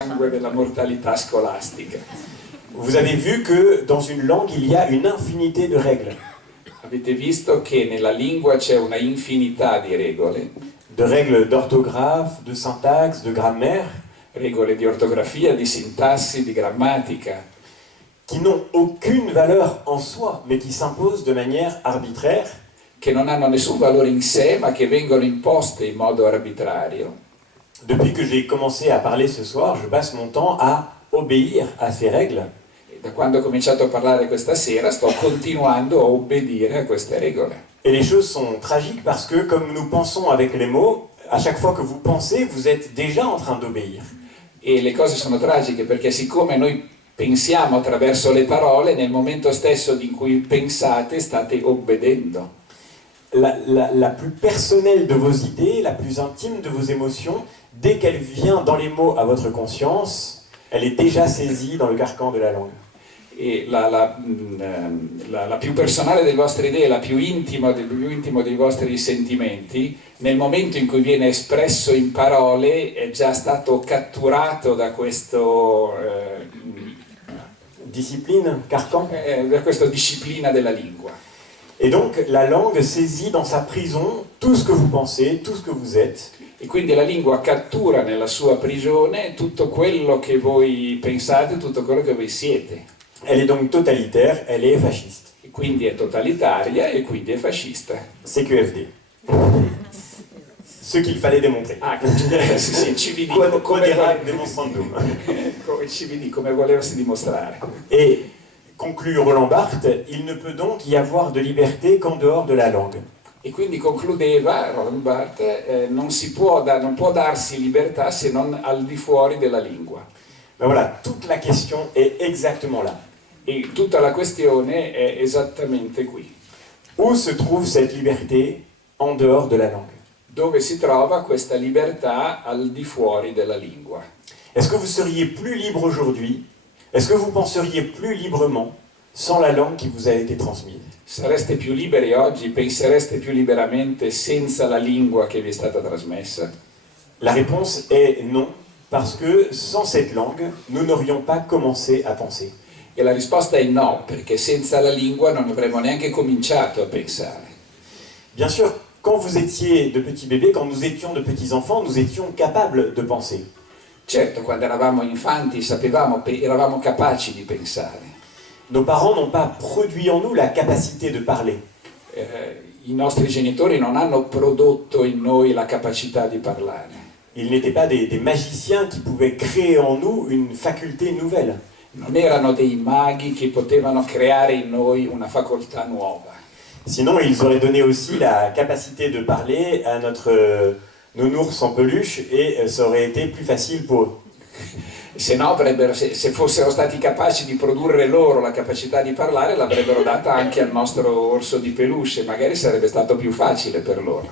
sangue della mortalità scolastica. Vous avez vu que dans une langue, il y a une infinité de règles. Avete visto che nella lingua c'è una infinità di regole, De règles d'orthographe, de syntaxe, de grammaire, regole di ortografia, di sintassi, di grammatica, qui n'ont aucune valeur en soi, mais qui s'imposent de manière arbitraire, che non hanno nessun valore in sé, ma che vengono imposte in modo arbitrario. Depuis que j'ai commencé à parler ce soir, je passe mon temps à obéir à ces règles. E da quando ho cominciato a parlare questa sera sto continuando a obbedire a queste regole. Et les choses sont tragiques parce que, comme nous pensons avec les mots, à chaque fois que vous pensez, vous êtes déjà en train d'obéir. E le cose sono tragiche perché siccome noi pensiamo attraverso le parole, nel momento stesso in cui pensate state obbedendo. La plus personnelle de vos idées, la plus intime de vos émotions, dès qu'elle vient dans les mots à votre conscience, elle est déjà saisie dans le carcan de la langue. E la più personale delle vostre idee, la più intimo dei vostri sentimenti, nel momento in cui viene espresso in parole è già stato catturato da questo Discipline, carcan. da questa disciplina della lingua. Et donc la langue saisit dans sa prison tout ce que vous pensez, tout ce que vous êtes. E quindi la lingua cattura nella sua prigione tutto quello che voi pensate, tutto quello che voi siete. Elle est donc totalitaire, elle est fasciste. E quindi è totalitaria e quindi è fascista. CQFD. Ce qu'il fallait démontrer. Ah, sì, sì, CVD, Quoi dirà demonstrandum. come CVD, come volevasi dimostrare. Et conclut Roland Barthes, il ne peut donc y avoir de liberté qu'en dehors de la langue. E quindi concludeva Roland Barthes, non può darsi libertà se non al di fuori della lingua. Ben voilà, toute la question est exactement là. E tutta la questione è esattamente qui. Où se trouve cette liberté en dehors de la langue? Dove si trova questa libertà al di fuori della lingua? Est-ce que vous seriez plus libre aujourd'hui? Est-ce que vous penseriez plus librement sans la langue qui vous a été transmise? Sareste più liberi oggi, pensereste più liberamente senza la lingua che vi è stata trasmessa? La réponse est non, parce que sans cette langue, nous n'aurions pas commencé à penser. E la risposta è no, perché senza la lingua non avremmo neanche cominciato a pensare. Bien sûr, quand vous étiez de petits bébés, quand nous étions de petits enfants, nous étions capables de penser. Certo, quando eravamo infanti eravamo capaci di pensare. Nos parents n'ont pas produit en nous la capacité de parler. I nostri genitori non hanno prodotto in noi la capacità di parlare. Ils n'étaient pas des magiciens qui pouvaient créer en nous une faculté nouvelle. Non erano dei maghi che potevano creare in noi una facoltà nuova. Sinon, ils auraient donné aussi la capacité de parler à notre nounours en peluche et ça aurait été plus facile pour eux. Se no, se fossero stati capaci di produrre loro la capacità di parlare, l'avrebbero data anche al nostro orso di peluche, magari sarebbe stato più facile per loro.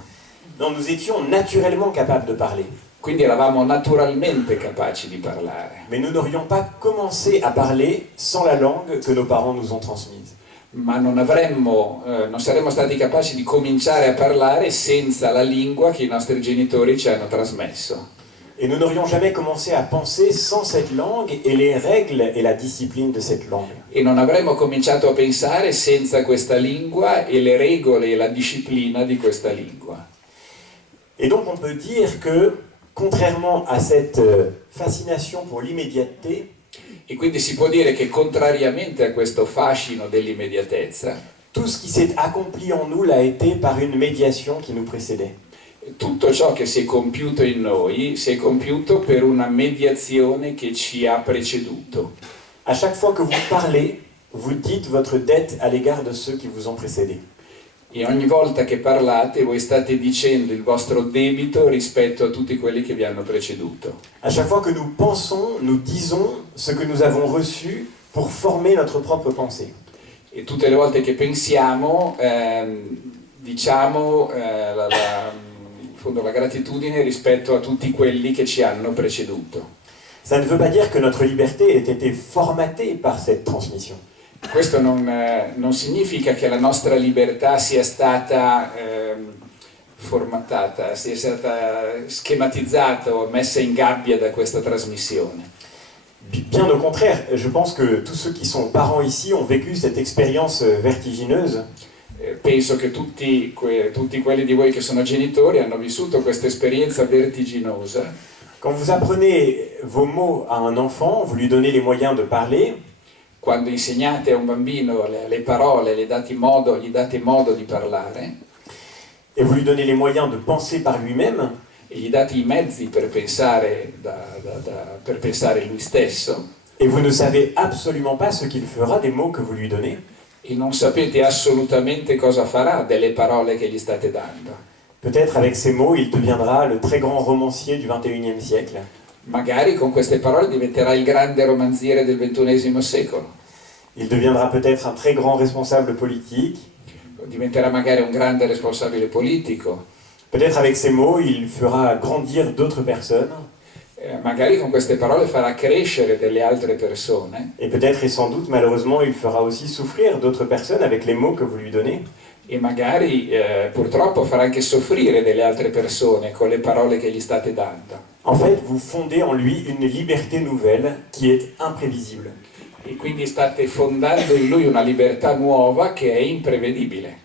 Non, nous étions naturellement capables de parler. Quindi eravamo naturalmente capaci di parlare. Mais nous n'aurions pas commencé à parler sans la langue que nos parents nous ont transmise. Ma non saremmo stati capaci di cominciare a parlare senza la lingua che i nostri genitori ci hanno trasmesso. Et nous n'aurions jamais commencé à penser sans cette langue et les règles et la discipline de cette langue. E non avremmo cominciato a pensare senza questa lingua e le regole e la disciplina di questa lingua. Et donc on peut dire que, contrairement à cette fascination pour l'immédiateté, E quindi si può dire che contrariamente a questo fascino dell'immediatezza, tout ce qui s'est accompli en nous l'a été par une médiation qui nous précédait. tutto ciò che si è compiuto in noi si è compiuto per una mediazione che ci ha preceduto. À chaque fois que vous parlez, vous dites votre dette à l'égard de ceux qui vous ont précédé. E ogni volta che parlate voi state dicendo il vostro debito rispetto a tutti quelli che vi hanno preceduto. À chaque fois que nous pensons, nous disons ce que nous avons reçu pour former notre propre pensée. E tutte le volte che pensiamo diciamo in fondo la gratitudine rispetto a tutti quelli che ci hanno preceduto. Ça ne veut pas dire que notre liberté ait été formatée par cette transmission. Questo non significa che la nostra libertà sia stata formattata, sia stata schematizzata o messa in gabbia da questa trasmissione. Bien au contraire, je pense que tous ceux qui sont parents ici ont vécu cette expérience vertigineuse. Penso che tutti quelli di voi che sono genitori hanno vissuto questa esperienza vertiginosa. Quand vous apprenez vos mots à un enfant, vous lui donnez les moyens de parler, Quando insegnate a un bambino le parole, gli date modo di parlare et vous lui donnez les moyens de penser par lui-même, e gli date i mezzi per pensare, per pensare lui stesso, et vous ne savez absolument pas ce qu'il fera des mots que vous lui donnez, e non sapete assolutamente cosa farà delle parole che gli state dando. peut-être avec ces mots, il deviendra le très grand romancier du XXIe siècle. Magari con queste parole diventerà il grande romanziere del XXI secolo, Il deviendra peut-être un très grand responsable politique. diventerà magari un grande responsabile politico, Peut-être avec ces mots, il fera grandir d'autres personnes. magari con queste parole farà crescere delle altre persone Et peut-être et sans doute, malheureusement, il fera aussi souffrir d'autres personnes avec les mots que vous lui donnez. e magari purtroppo farà anche soffrire delle altre persone con le parole che gli state dando. En fait, vous fondez en lui une liberté nouvelle qui est imprévisible. E quindi state fondando in lui una libertà nuova che è imprevedibile.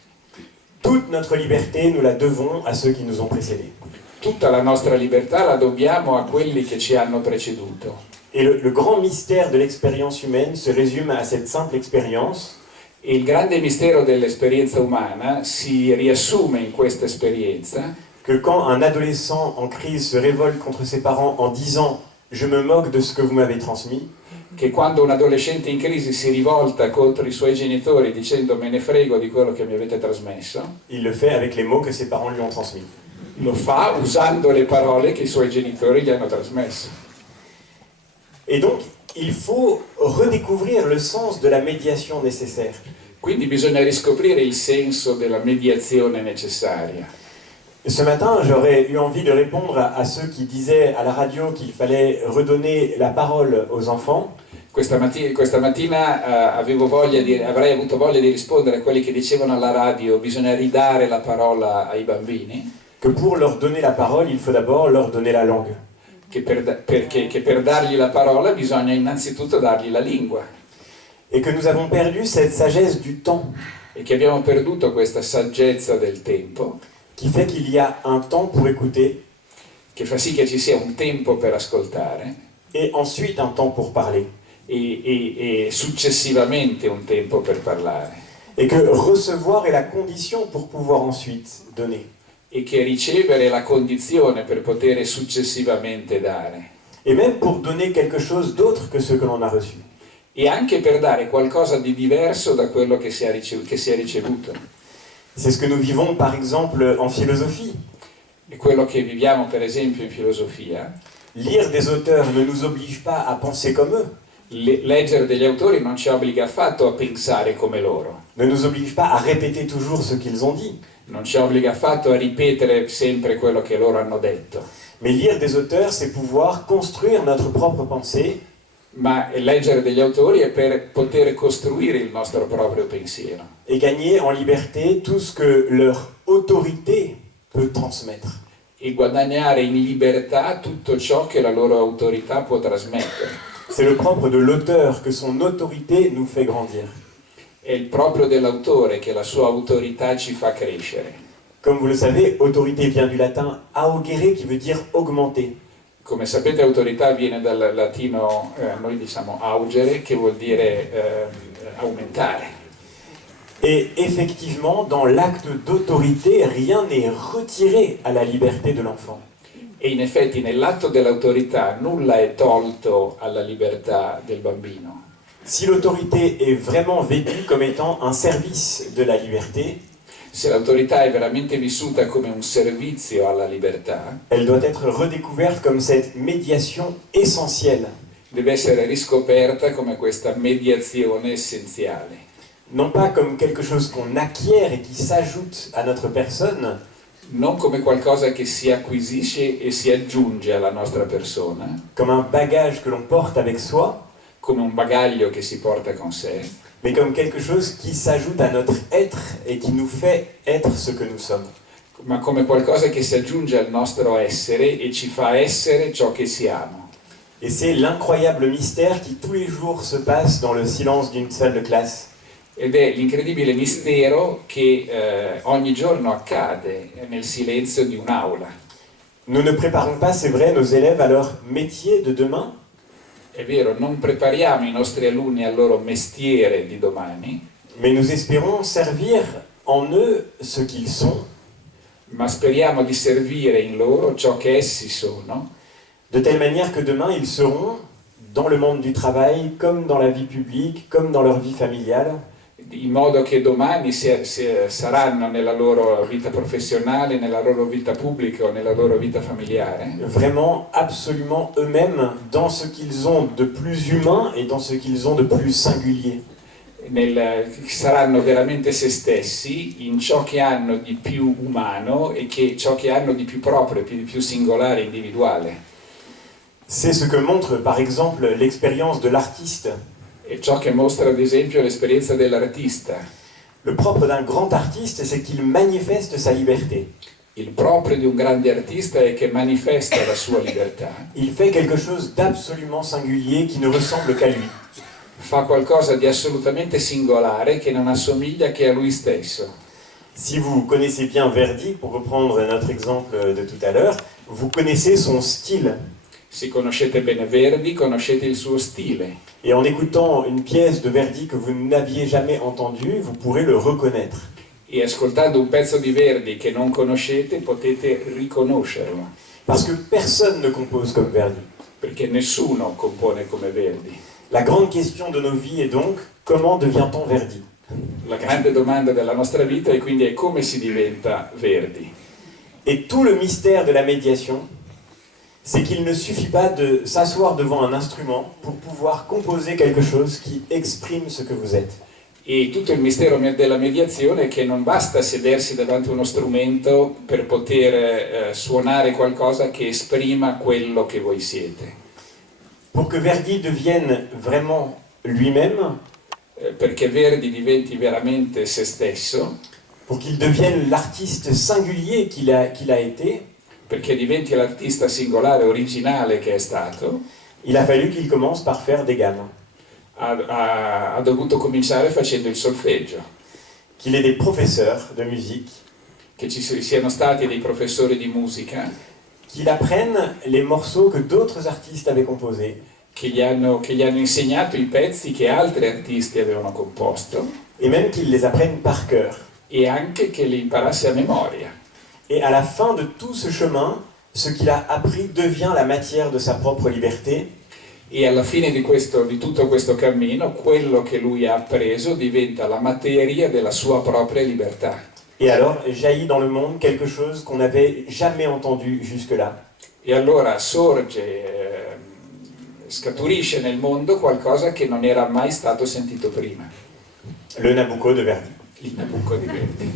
Toute notre liberté, nous la devons à ceux qui nous ont précédés. Tutta la nostra libertà la dobbiamo a quelli che ci hanno preceduto. Et le grand mystère de l'expérience humaine se résume à cette simple expérience. E il grande mistero dell'esperienza umana si riassume in questa esperienza, Que quand un adolescent en crise se révolte contre ses parents en disant « Je me moque de ce que vous m'avez transmis », che quando un adolescente in crisi si rivolta contro i suoi genitori dicendo me ne frego di quello che mi avete trasmesso, il le fait avec les mots que ses parents lui ont transmis. lo fa usando le parole che i suoi genitori gli hanno trasmesso. Et donc, il faut redécouvrir le sens de la médiation nécessaire. Quindi bisogna riscoprire il senso della mediazione necessaria. Ce matin, j'aurais eu envie de répondre à ceux qui disaient à la radio qu'il fallait redonner la parole aux enfants. Questa mattina avrei avuto voglia di rispondere a quelli che dicevano alla radio bisogna ridare la parola ai bambini, Que pour leur donner la parole, il faut d'abord leur donner la langue. che per dargli la parola bisogna innanzitutto dargli la lingua, Et que nous avons perdu cette sagesse du temps, e che abbiamo perduto questa saggezza del tempo, qui fait qu'il y a un temps pour écouter che fa sì che ci sia un tempo per ascoltare et ensuite un temps pour parler. e successivamente un tempo per parlare, Et que recevoir est la condition pour pouvoir ensuite donner. e che ricevere è la condizione per poter successivamente dare, Et même pour donner quelque chose d'autre que ce que l'on a reçu. e anche per dare qualcosa di diverso da quello che si è ricevuto. C'est ce que nous vivons par exemple en philosophie. È quello che viviamo per esempio in filosofia. Lire des auteurs ne nous oblige pas à penser comme eux, Leggere degli autori non ci obbliga affatto a pensare come loro, ne nous oblige pas à répéter toujours ce qu'ils ont dit. non ci obbliga affatto a ripetere sempre quello che loro hanno detto, Mais lire des auteurs, c'est pouvoir construire notre propre pensée ma leggere degli autori è per poter costruire il nostro proprio pensiero et gagner en liberté tout ce que leur autorité peut transmettre. e guadagnare in libertà tutto ciò che la loro autorità può trasmettere. C'est le propre de l'auteur que son autorité nous fait grandir. È il proprio dell'autore che la sua autorità ci fa crescere. Comme vous le savez, autorité vient du latin augere qui veut dire augmenter. Come sapete, autorità viene dal latino, noi diciamo augere, che vuol dire aumentare. Et effectivement, dans l'acte d'autorité, rien n'est retiré à la liberté de l'enfant. E in effetti nell'atto dell'autorità nulla è tolto alla libertà del bambino. Si l'autorité est vraiment vécue comme étant un service de la liberté, Se l'autorità è veramente vissuta come un servizio alla libertà, elle doit être redécouverte comme cette médiation essentielle. deve essere riscoperta come questa mediazione essenziale. Non pas comme quelque chose qu'on acquiert et qui s'ajoute à notre personne, Non come qualcosa che si acquisisce e si aggiunge alla nostra persona, comme un bagage que l'on porte avec soi, come un bagaglio che si porta con sé, mais comme quelque chose qui s'ajoute à notre être et qui nous fait être ce que nous sommes. ma come qualcosa che si aggiunge al nostro essere e ci fa essere ciò che siamo. Et c'est l'incroyable mystère qui tous les jours se passe dans le silence d'une salle de classe. Ed è l'incredibile mistero che ogni giorno accade nel silenzio di un'aula. Nous ne préparons pas, c'est vrai, nos élèves à leur métier de demain, È vero, non prepariamo i nostri alunni al loro mestiere di domani, mais nous espérons servir en eux ce qu'ils sont, ma speriamo di servire in loro ciò che essi sono, de telle manière que demain ils seront, dans le monde du travail, comme dans la vie publique, comme dans leur vie familiale, in modo che domani saranno nella loro vita professionale, nella loro vita pubblica o nella loro vita familiare, vraiment absolument eux-mêmes dans ce qu'ils ont de plus humain et dans ce qu'ils ont de plus singulier. Saranno veramente se stessi in ciò che hanno di più umano e ciò che hanno di più proprio, di più singolare e individuale. C'est ce que montre par exemple l'expérience de l'artiste. E ciò che mostra ad esempio l'esperienza dell'artista. Le propre d'un grand artiste, c'est qu'il manifeste sa liberté. Il proprio di un grande artista è che manifesta la sua libertà. Il fait quelque chose d'absolument singulier qui ne ressemble qu'à lui. Fa qualcosa di assolutamente singolare che non assomiglia che a lui stesso. Si vous connaissez bien Verdi, pour reprendre notre exemple de tout à l'heure, vous connaissez son style. Se conoscete bene Verdi, conoscete il suo stile. Et en écoutant une pièce de Verdi que vous n'aviez jamais entendue, vous pourrez le reconnaître. E ascoltando un pezzo di Verdi che non conoscete, potete riconoscerlo. Parce que personne ne compose comme Verdi. Perché nessuno compone come Verdi. La grande question de nos vies est donc, comment devient-on Verdi? La grande domanda della nostra vita è quindi come si diventa Verdi. Et tout le mystère de la médiation, c'est qu'il ne suffit pas de s'asseoir devant un instrument pour pouvoir composer quelque chose qui exprime ce que vous êtes. E tutto il mistero della mediazione è che non basta sedersi davanti a uno strumento per poter suonare qualcosa che esprima quello che voi siete. Pour que Verdi devienne vraiment lui-même, Perché Verdi diventi veramente se stesso, pour qu'il devienne l'artiste singulier qu'il a été, perché diventi l'artista singolare, originale che è stato, il a fallu qu'il commence par faire des gammes, ha dovuto cominciare facendo il solfeggio, qu'il ait des professeurs de musique, che ci siano stati dei professori di musica, qu'il apprenne les morceaux que d'autres artistes avaient composés, che gli hanno insegnato i pezzi che altri artisti avevano composto, et même qu'il les apprenne par cœur. e anche che li imparasse a memoria. Et à la fin de tout ce chemin, ce qu'il a appris devient la matière de sa propre liberté. E alla fine di tutto questo cammino, quello che lui ha appreso diventa la materia della sua propria libertà. Et alors jaillit dans le monde quelque chose qu'on n'avait jamais entendu jusque-là. E allora scaturisce nel mondo qualcosa che non era mai stato sentito prima. Le Nabucco de Verdi. Il Nabucco di Verdi.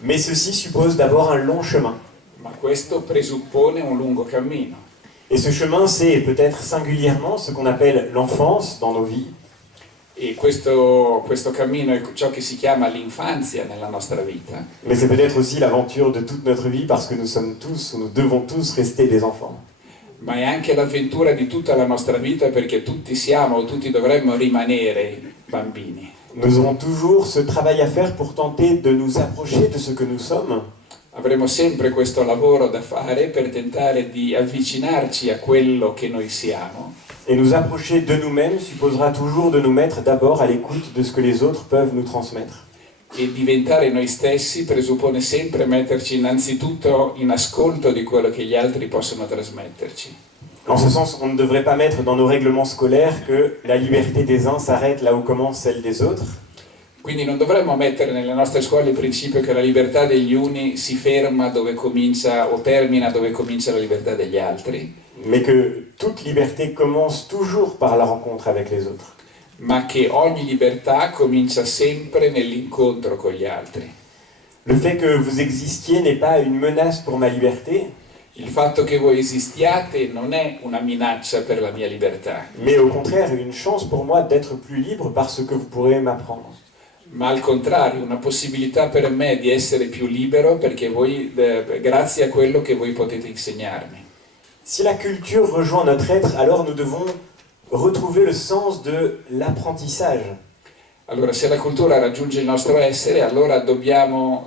Mais ceci suppose d'abord un long chemin. Ma questo presuppone un lungo cammino. Et ce chemin, c'est peut-être singulièrement ce qu'on appelle l'enfance dans nos vies. E questo cammino è ciò che si chiama l'infanzia nella nostra vita. Mais c'est peut-être aussi l'aventure de toute notre vie parce que nous devons tous rester des enfants. Ma è anche l'avventura di tutta la nostra vita perché tutti siamo o tutti dovremmo rimanere bambini. Nous aurons toujours ce travail à faire pour tenter de nous approcher de ce que nous sommes. Avremo sempre questo lavoro da fare per tentare di avvicinarci a quello che noi siamo. Et nous approcher de nous-mêmes supposera toujours de nous mettre d'abord à l'écoute de ce que les autres peuvent nous transmettre. E diventare noi stessi presuppone sempre metterci innanzitutto in ascolto di quello che gli altri possono trasmetterci. En ce sens, on ne devrait pas mettre dans nos règlements scolaires que la liberté des uns s'arrête là où commence celle des autres. Quindi non dovremmo mettere nelle nostre scuole il principio che la libertà degli uni si ferma dove comincia o termina dove comincia la libertà degli altri, Mais que toute liberté commence toujours par la rencontre avec les autres. ma che ogni libertà comincia sempre nell'incontro con gli altri. Le fait que vous existiez n'est pas une menace pour ma liberté, Il fatto che voi esistiate non è una minaccia per la mia libertà, mais au contraire une chance pour moi d'être plus libre par ce que vous pourrez m'apprendre. ma al contrario una possibilità per me di essere più libero perché voi, grazie a quello che voi potete insegnarmi. Si la culture rejoint notre être, alors nous devons retrouver le sens de l'apprentissage. Allora, se la cultura raggiunge il nostro essere, allora dobbiamo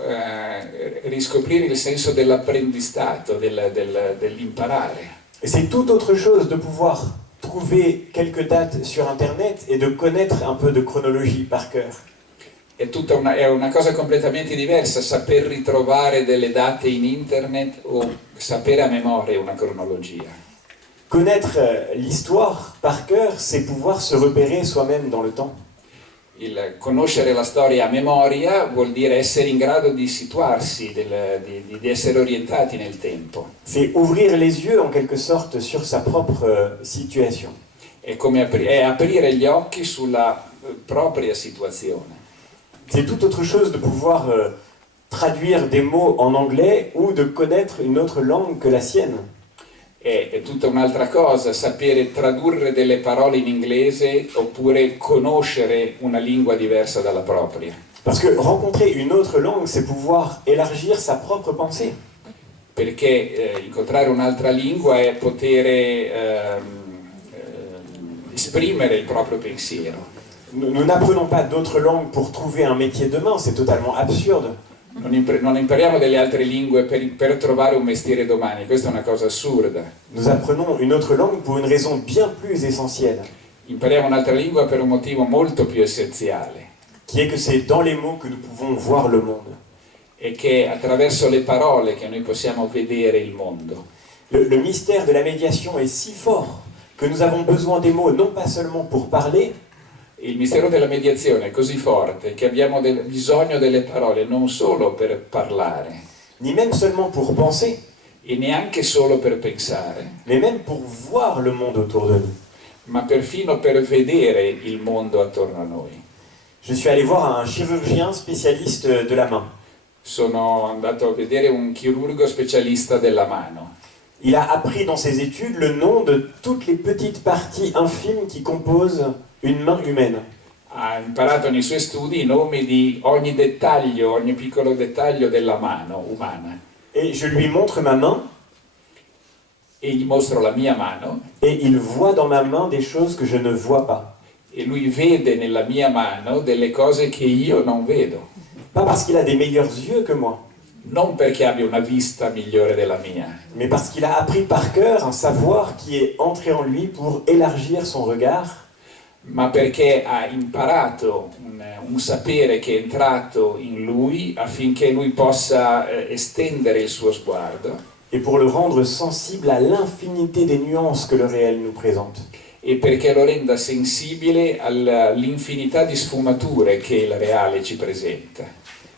riscoprire il senso dell'apprendistato, dell'imparare. Et c'est tout autre chose de pouvoir trouver quelques dates sur Internet et de connaître un peu de chronologie par cœur. È una cosa completamente diversa saper ritrovare delle date in internet o sapere a memoria una cronologia. Connaître l'histoire par cœur, c'est pouvoir se repérer soi-même dans le temps. Il conoscere la storia a memoria vuol dire essere in grado di situarsi, di essere orientati nel tempo. C'est ouvrir les yeux en quelque sorte sur sa propre situation. È come è aprire gli occhi sulla propria situazione. C'est tout autre chose de pouvoir traduire des mots en anglais ou de connaître une autre langue que la sienne. È tutta un'altra cosa sapere tradurre delle parole in inglese oppure conoscere una lingua diversa dalla propria. Parce que rencontrer une autre langue, c'est pouvoir élargir sa propre pensée. Perché incontrare un'altra lingua è poter esprimere il proprio pensiero. Nous n'apprenons pas d'autres langues pour trouver un métier demain, c'est totalement absurde. Non impariamo delle altre lingue per trovare un mestiere domani, questa è una cosa assurda. Nous apprenons une autre langue pour une raison bien plus essentielle, Impariamo un'altra lingua per un motivo molto più essenziale, qui est que c'est dans les mots que nous pouvons voir le monde. e che è attraverso le parole che noi possiamo vedere il mondo. Le mystère de la médiation est si fort que nous avons besoin des mots non pas seulement pour parler, Il mistero della mediazione è così forte che abbiamo bisogno delle parole non solo per parlare, ni même seulement pour penser, e neanche solo per pensare, mais même pour voir le monde autour de nous. ma perfino per vedere il mondo attorno a noi. Je suis allé voir un chirurgien spécialiste de la main. Sono andato a vedere un chirurgo specialista della mano. Il a appris dans ses études le nom de toutes les petites parties infimes qui composent une main humaine. Ha imparato nei suoi studi i nomi di ogni dettaglio, ogni piccolo dettaglio della mano umana. Et je lui montre ma main, E gli mostro la mia mano et il voit dans ma main des choses que je ne vois pas. e lui vede nella mia mano delle cose che io non vedo. Pas parce qu'il a des meilleurs yeux que moi, Non perché abbia una vista migliore della mia, mais parce qu'il a appris par cœur un savoir qui est entré en lui pour élargir son regard, ma perché ha imparato un sapere che è entrato in lui affinché lui possa estendere il suo sguardo et pour le rendre sensible à l'infinité des nuances que le réel nous présente. e perché lo renda sensibile all'infinità di sfumature che il reale ci presenta.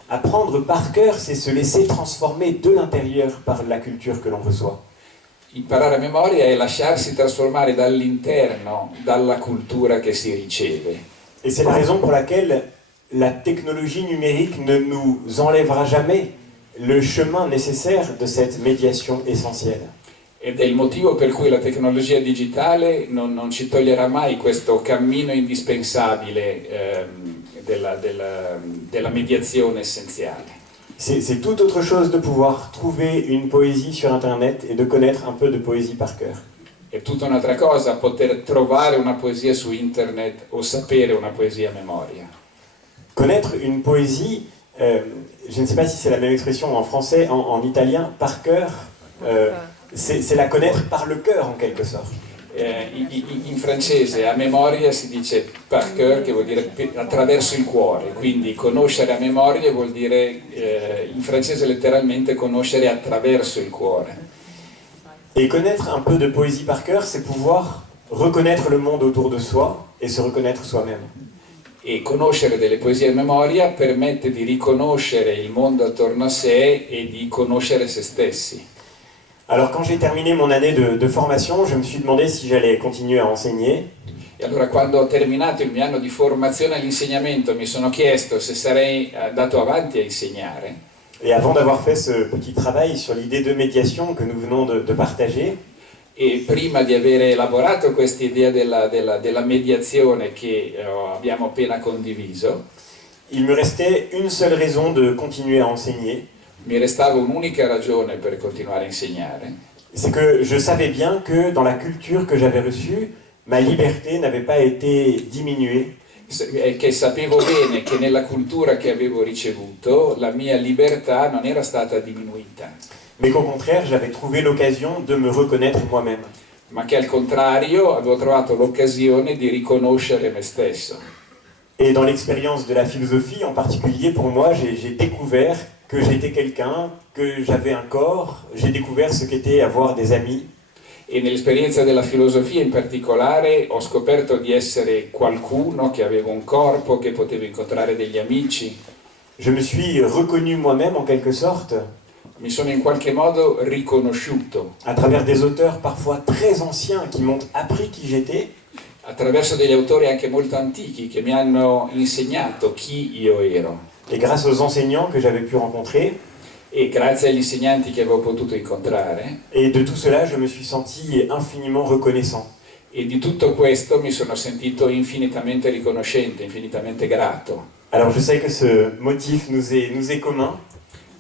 Apprendre par cœur, c'est se laisser transformer de l'intérieur par la culture que l'on reçoit. Imparare a memoria è lasciarsi trasformare dall'interno dalla cultura che si riceve. Et c'est la raison pour laquelle la technologie numérique ne nous enlèvera jamais le chemin nécessaire de cette médiation essentielle. Ed è il motivo per cui la tecnologia digitale non ci toglierà mai questo cammino indispensabile della mediazione essenziale. C'est tout autre chose de pouvoir trouver une poésie sur Internet et de connaître un peu de poésie par cœur. È tutta un'altra cosa poter trovare una poesia su internet o sapere una poesia a memoria. Connaître une poésie, je ne sais pas si c'est la même expression en français, en italien, par cœur, c'est la connaître par le cœur en quelque sorte. In francese a memoria si dice par cœur, che vuol dire attraverso il cuore, quindi conoscere a memoria vuol dire in francese letteralmente conoscere attraverso il cuore. Et connaître un peu de poésie par cœur, c'est pouvoir reconnaître le monde autour de soi et se reconnaître soi-même. E conoscere delle poesie a memoria permette di riconoscere il mondo attorno a sé e di conoscere se stessi. Alors quand j'ai terminé mon année de formation, je me suis demandé si j'allais continuer à enseigner. E allora quando ho terminato il mio anno di formazione all'insegnamento mi sono chiesto se sarei andato avanti a insegnare. Et avant d'avoir fait ce petit travail sur l'idée de médiation que nous venons de partager, E prima di aver elaborato questa idea della mediazione che abbiamo appena condiviso, il me restait une seule raison de continuer à enseigner, mi restava un'unica ragione per continuare a insegnare, c'est que je savais bien que dans la culture que j'avais reçue, ma liberté n'avait pas été diminuée. È che sapevo bene che nella cultura che avevo ricevuto la mia libertà non era stata diminuita, Mais qu'au contraire, j'avais trouvé l'occasion de me reconnaître moi-même. ma che al contrario avevo trovato l'occasione di riconoscere me stesso. Et dans l'expérience de la philosophie en particulier, pour moi, j'ai découvert que j'étais quelqu'un, que j'avais un corps, j'ai découvert ce qu'était avoir des amis. E nell'esperienza della filosofia in particolare ho scoperto di essere qualcuno, che avevo un corpo, che potevo incontrare degli amici. Je me suis reconnu moi-même en quelque sorte, Mi sono in qualche modo riconosciuto à travers des auteurs parfois très anciens qui m'ont appris qui j'étais, attraverso degli autori anche molto antichi che mi hanno insegnato chi io ero. et grâce aux enseignants que j'avais pu rencontrer. E grazie agli insegnanti che avevo potuto incontrare, Et de tout cela, je me suis senti infiniment reconnaissant. e di tutto questo mi sono sentito infinitamente riconoscente, infinitamente grato. Alors je sais que ce motif nous est commun,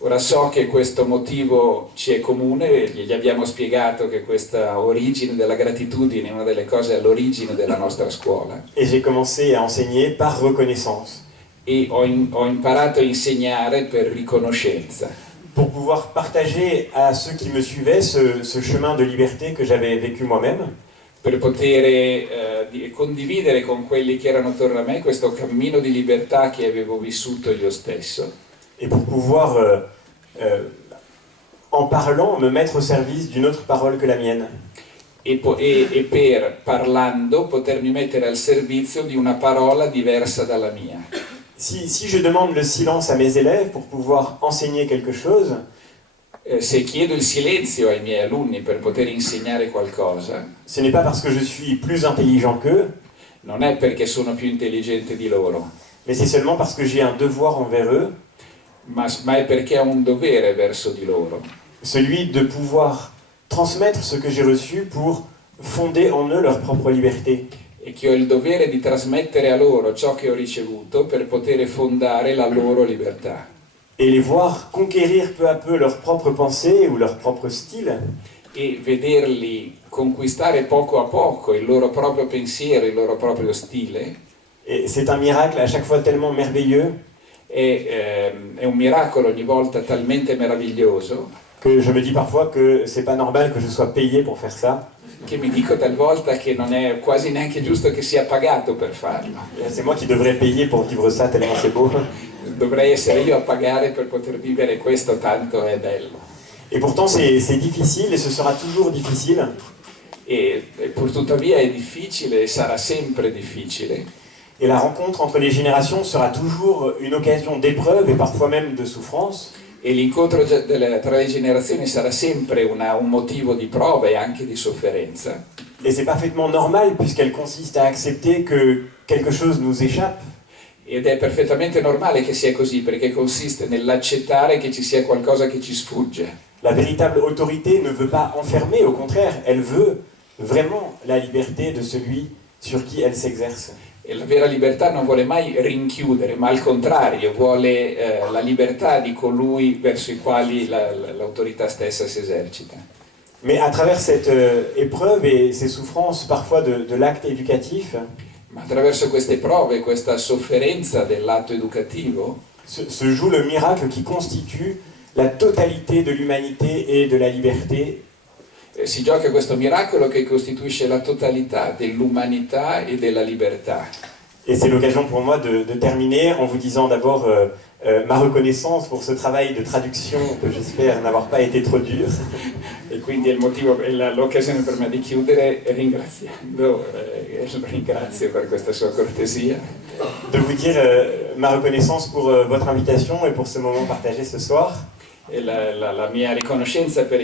Ora so che questo motivo ci è comune, gli abbiamo spiegato che questa origine della gratitudine è una delle cose all'origine della nostra scuola, et j'ai commencé à enseigner par reconnaissance, e ho imparato a insegnare per riconoscenza, pour pouvoir partager à ceux qui me suivaient ce chemin de liberté que j'avais vécu moi-même, per poter condividere con quelli che erano attorno a me questo cammino di libertà che avevo vissuto io stesso, et pour pouvoir, en parlant, me mettre au service d'une autre parole que la mienne. e per parlando potermi mettere al servizio di una parola diversa dalla mia. Si je demande le silence à mes élèves pour pouvoir enseigner quelque chose, Se chiedo il silenzio ai miei alunni per poter insegnare qualcosa, ce n'est pas parce que je suis plus intelligent qu'eux, non è perché sono più intelligente di loro, mais c'est seulement parce que j'ai un devoir envers eux, ma è perché ho un dovere verso di loro, celui de pouvoir transmettre ce que j'ai reçu pour fonder en eux leur propre liberté. e che ho il dovere di trasmettere a loro ciò che ho ricevuto per poter fondare la loro libertà. Et les voir conquérir peu à peu leur propre pensée ou leur propre style, E vederli conquistare poco a poco il loro proprio pensiero, il loro proprio stile, et c'est un miracle à chaque fois tellement merveilleux è un miracolo ogni volta talmente meraviglioso que je me dis parfois que c'est pas normal que je sois payé pour faire ça. che mi dico talvolta che non è quasi neanche giusto che sia pagato per farlo. C'est moi qui devrais payer pour vivre ça tellement c'est beau. Dovrei essere io a pagare per poter vivere questo, tanto è bello. Et pourtant c'est difficile et ce sera toujours difficile. E pur tuttavia è difficile e sarà sempre difficile. Et la rencontre entre les générations sera toujours une occasion d'épreuve et parfois même de souffrance. E l'incontro tra le generazioni sarà sempre un motivo di prova e anche di sofferenza. Et c'est parfaitement normal puisqu'elle consiste à accepter que quelque chose nous échappe. Ed è perfettamente normale che sia così, perché consiste nell'accettare che ci sia qualcosa che ci sfugge. La véritable autorité ne veut pas enfermer, au contraire, elle veut vraiment la liberté de celui sur qui elle s'exerce. E la vera libertà non vuole mai rinchiudere, ma al contrario vuole la libertà di colui verso i quali l'autorità stessa si esercita. Mais à travers cette épreuve et ces souffrances parfois de l'acte éducatif, Ma attraverso queste prove, questa sofferenza dell'atto educativo, se joue le miracle qui constitue la totalité de l'humanité et de la liberté. si gioca questo miracolo che costituisce la totalità dell'umanità e della libertà. Et c'est l'occasion pour moi de terminer en vous disant d'abord ma reconnaissance pour ce travail de traduction que j'espère n'avoir pas été trop dur. E quindi è il motivo, è l'occasione per me di chiudere ringrazio per questa sua cortesia. De vous dire ma reconnaissance pour votre invitation et pour ce moment partagé ce soir. E la mia riconoscenza per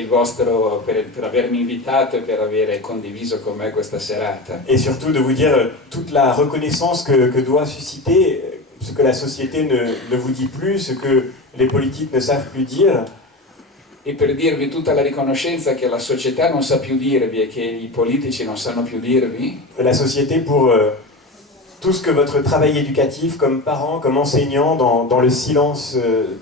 per avermi invitato e per aver condiviso con me questa serata. Et surtout de vous dire toute la reconnaissance que doit susciter ce que la société ne vous dit plus, ce que les politiques ne savent plus dire. E per dirvi tutta la riconoscenza che la società non sa più dirvi e che i politici non sanno più dirvi. La société pour tout ce que votre travail éducatif comme parent, comme enseignant, dans le silence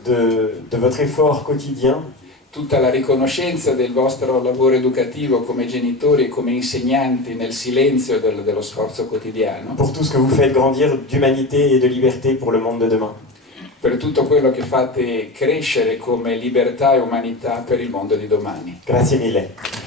de votre effort quotidien, tutta la riconoscenza del vostro lavoro educativo come genitori e come insegnanti nel silenzio dello sforzo quotidiano, pour tout ce que vous faites grandir d'humanité et de liberté pour le monde de demain. per tutto quello che fate crescere come libertà e umanità per il mondo di domani. Grazie mille.